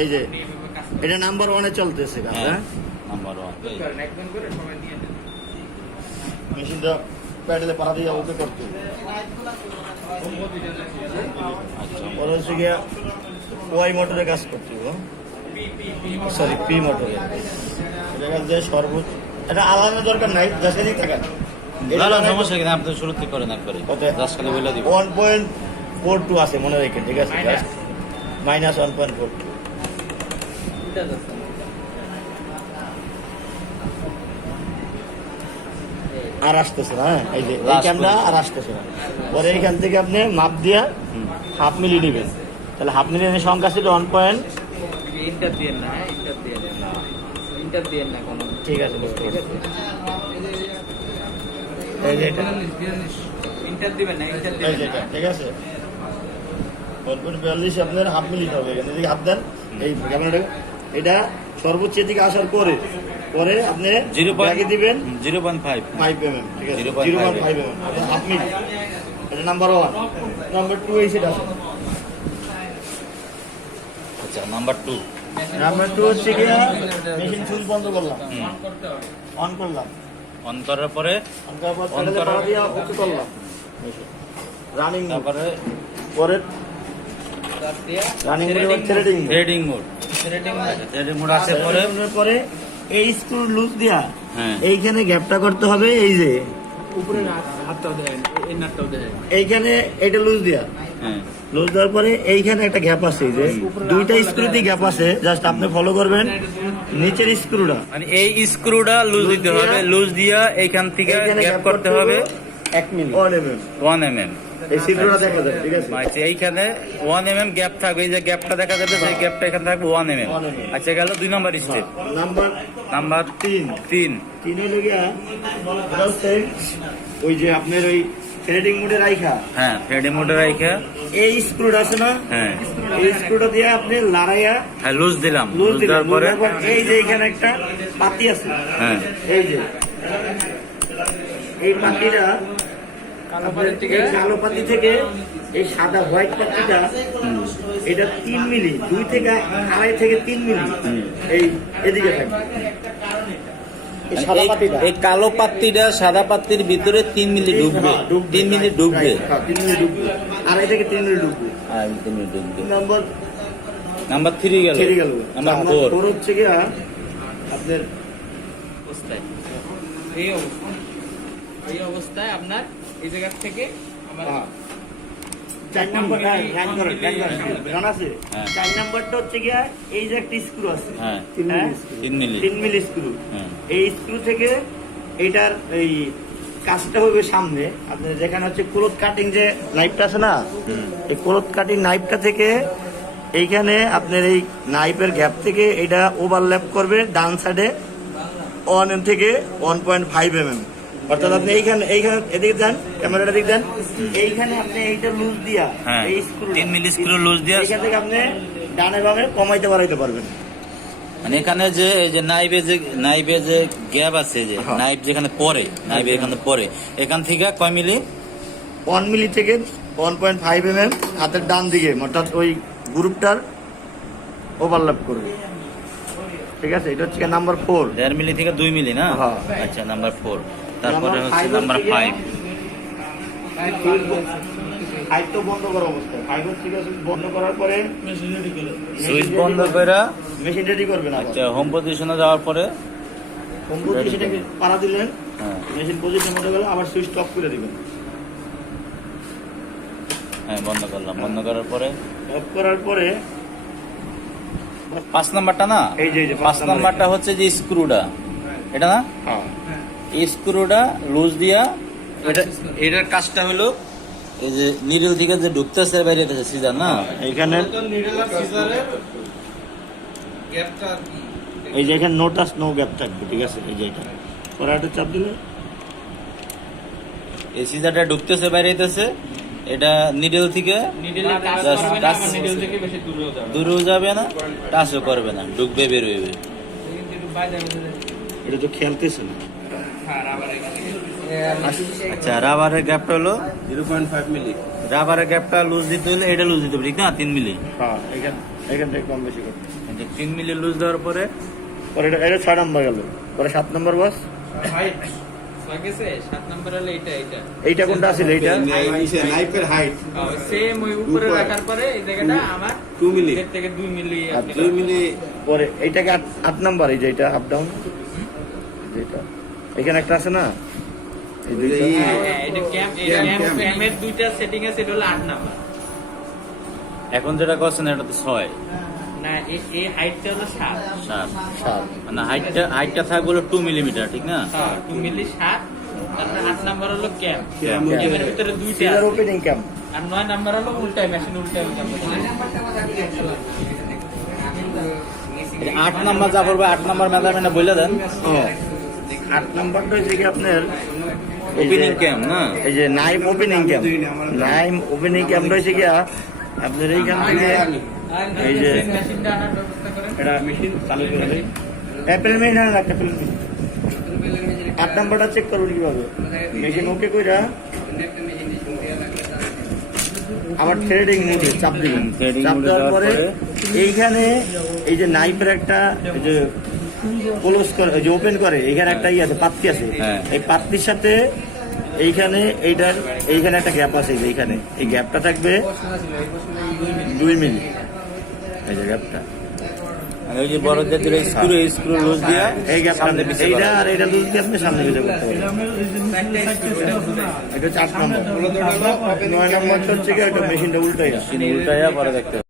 এই যে এটা নাম্বার 1-এ চলতেছে কাজ। হ্যাঁ নাম্বার 1 মেশিনটা প্যাডেলে পাড়া দিয়ে ওকে করতে। পরে হচ্ছে গিয়ে ওয়াই মোটরে কাজ করতে, সরি পি মোটরে। দেখা যায় সর্বোচ্চ এটা আলাদা দরকার নাই, যাচাই থাকা সমস্যা কিনা আপনি শুরুতে করেন একবারে জাস্ট খালি বলে দিব। 1.42 আছে মনে রেখে, ঠিক আছে, মাইনাস 1.42 আর আসতেছে না। এই যে এই ক্যামেরা আর আসতেছে না। পরে এইখান থেকে আপনি মাপ দিয়া হাফ মিলি নেবেন, তাহলে হাফ মিলি সংখ্যা ছিল 1. ঠিক আছে, ঠিক আছে 1.42 আপনার হাফ মিলি হবে। এখানে দিকে হাফ দেন, এই ক্যামেরাটা এটা সর্বোচ্চ দিকে আসার পরে পরে আপনি দিবেন 0.5 mm, ঠিক আছে 0.5 mm হাফ মিলি। এটা নাম্বার 1। নাম্বার 2 এই সেট আছে। আচ্ছা নাম্বার 2 হচ্ছে কি মেশিন সুইচ বন্ধ করলাম, অন করলাম, অন করার পরে ওকে করলাম রানিং, তারপরে পরে রানিং মোড থ্রেডিং মোড আছে। পরে এই স্ক্রু লুজ দিয়া এইখানে গ্যাপটা করতে হবে। এই যে উপরে হাতটাও দেয়, এই নাটটাও দেয়, এইখানে এটা লুজ দিয়া, লুজ দেওয়ার পরে এইখানে একটা গ্যাপ আছে, এই যে দুইটা স্ক্রুতে গ্যাপ আছে, জাস্ট আপনি ফলো করবেন নিচের স্ক্রুটা, মানে এই স্ক্রুটা লুজ দিতে হবে, লুজ দিয়া এইখান থেকে গ্যাপ করতে হবে 1 মিলি 1 mm এই স্ক্রুটা দেখা যায়, ঠিক আছে। আচ্ছা এইখানে 1 mm গ্যাপ থাকবে, এই যে গ্যাপটা দেখা যাবে, সেই গ্যাপটা এখানে থাকবে 1 mm। আচ্ছা গেল 2 নাম্বার স্টেপ। নাম্বার 3 হলো গিয়া ওই যে আপনার ওই থ্রেডিং মোডে রাইখা, থ্রেডিং মোডে রাইখা এই স্ক্রুটা আছে না, এই স্ক্রুটা দিয়ে আপনি লাড়াইয়া লুজ দিলাম, লুজ দেওয়ার পরে এই যে এখানে একটা পাতি আছে, এই যে এই পাতিটা কালো পাতি থেকে এই সাদা হোয়াইট পাতিটা, এটা 3 মিলি, 2 থেকে 2.5 থেকে 3 মিলি এই এদিকে থাকে। এই কালো পাত্তিটা সাদা পাত্তির ভিতরে 3 মিলি ঢুকবে, 3 মিলি ঢুকবে, 2.5 থেকে 3 মিলি ঢুকবে। নাম্বার 3 গেল। নাম্বার 4 হচ্ছে গিয়া আপনার এই অবস্থায় আপনার এই জায়গা থেকে আমার 4 নাম্বারটা জানা আছে। 4 নাম্বারটা হচ্ছে গিয়া এই যে একটা স্ক্রু আছে, 3 মিলি স্ক্রু, এই স্ক্রু থেকে এটার এই কাজটা হবে সামনে আপনার, যেখানে হচ্ছে ক্লথ কাটিং যে নাইফটা আছে না, এই ক্লথ কাটিং নাইফটা থেকে এইখানে আপনার এই নাইফের গ্যাপ থেকে এটা ওভারল্যাপ করবে ডান সাইডে 1 mm থেকে 1.5 mm। অর্থাৎ আপনি এইখানে এদিকে দেন, ক্যামেরাটা দিকে দেন, এইখানে আপনি এইটা লুজ দিয়া এই স্ক্রু 3 মিলি স্ক্রু লুজ দিয়া এখান থেকে আপনি ডানে বামে কমাইতে বাড়াইতে পারবেন। মানে এখানে যে এই যে নাইভে যে গ্যাপ আছে, যে নাইভ যেখানে পড়ে, নাইভে এখানে পড়ে, এখান থেকে কয় মিলি? 1 মিলি থেকে 1.5 mm হাতের ডান দিকে, অর্থাৎ ওই গ্রুপটার ওভারল্যাপ করবে, ঠিক আছে। এটা হচ্ছে নাম্বার 4। 1.5 মিলি থেকে 2 মিলি না? আচ্ছা নাম্বার 4। তারপরে হচ্ছে নাম্বার 5 তো বন্ধ করা অবস্থায়, 5 হচ্ছে বন্ধ করার পরে সুইচ বন্ধ করে মেশিন রেডি করবেন। আচ্ছা হোম পজিশনে যাওয়ার পরে হোম পজিশনে পাড়া দিলেন, মেশিন পজিশন হয়ে গেল, আবার সুইচ অফ করে দিবেন। বন্ধ করলাম। বন্ধ করার পরে অফ করার পরে 5 নাম্বারটা না, এই যে 5 নাম্বারটা হচ্ছে যে স্ক্রুটা, এটা না, এই স্ক্রুটা লুজ দিয়া, এটার কাজটা হলো এই যে নিডল থেকে যে ঢুকতেছে বাইরে থেকে সিজার না, এইখানে এই যে এখানে নো গ্যাপ থাকবে, ঠিক আছে। এই যে এটা পরাটা চাপ দিলে এই সিজারটা ঢুকতেছে বাইরে হইতেছে, এটা নিডল থেকে দূরেও যাবে না, টাচও করবে না, ঢুকবে বের হইবে। এটা তো খেলতেছে না। আচ্ছা রাবারের গ্যাপটা হলো 0.5 মিলি। রাবারের গ্যাপটা লুজ দিতে হলে এটা লুজ দিতে হবে, ঠিক না? 3 মিলি। এখানে এখান থেকে কম বেশি করতে। 3 মিলি লুজ দেওয়ার পরে পরে এটা 6 নাম্বার গেল, পরে 7 নাম্বার বস। গেছে 7 নাম্বার হলো এইটা এইটা কোনটা আছিল? এইটা নাইফের হাইট সেম ওই উপরে রাখার পরে এই জায়গাটা আমার 2 মিলি এর থেকে 2 মিলি আর 2 মিলি পরে এইটাকে 8 নাম্বার, এই যে এটা আপ ডাউন যেটা এখানে একটা আছে না, এই দুইটা। এটা ক্যামের দুইটা সেটিং আছে, এটা হলো 8 নাম্বার। এখন যেটা করছেন এটা তো 6 না এই হাইটটা হলো 7 7 মানে হাইটটা থাকবে হলো 2 মিলিমিটার, ঠিক না? 2 মিলি 7। তারপর 8 নাম্বার হলো ক্যাম, ক্যাম ক্যামের ভিতরে দুইটা সিজার আছে। ওপেনিং ক্যাম। আর 9 নাম্বার হলো উল্টাই মেশিন উল্টাই ক্যাম। 8 নাম্বার যা পড়বে 8 নাম্বার মেজারমেন্টটা বলে দেন। 8 নাম্বারটা হচ্ছে কি আপনার ওপেনিং ক্যাম না? এই যে নাইম ওপেনিং ক্যাম। নাইম ওপেনিং ক্যাম রয়েছে কি আপনার এইখান থেকে এই যে মেশিনটা আনার ব্যবস্থা করেন। এটা মেশিন চালু করে দেয়। অ্যাপেল মেশিন আর একটা পেল। 8 নাম্বারটা চেক করবেন কিভাবে? মেশিন ওকে কইরা আবার থ্রেডিং মোডে চাপ দিবেন। Threading চাপ mode দেওয়ার দেওয়ার পরে পরে এইখানে এই যে নাইফের একটা এই যে ক্লোজ করে, এই যে ওপেন করে, এখানে একটা আছে, পাত্তি আছে। হ্যাঁ। এই পাত্তির সাথে এইখানে এইখানে একটা গ্যাপ আছে, এই যে এইখানে এই গ্যাপটা থাকবে 2 মিলি। এই যে গ্যাপটা, আর ওই যে বড় যে স্ক্রু লুজ দিয়া এই গ্যাপ সামনে পিছে এইটা করা। আর এটা দুই দিয়ে আপনি সামনে পিছে করতে পারবেন। এটা 4 নম্বর। 9 নম্বর হচ্ছে কি একটা মেশিনটা উল্টাইয়া উল্টাইয়া পরে দেখতে হবে।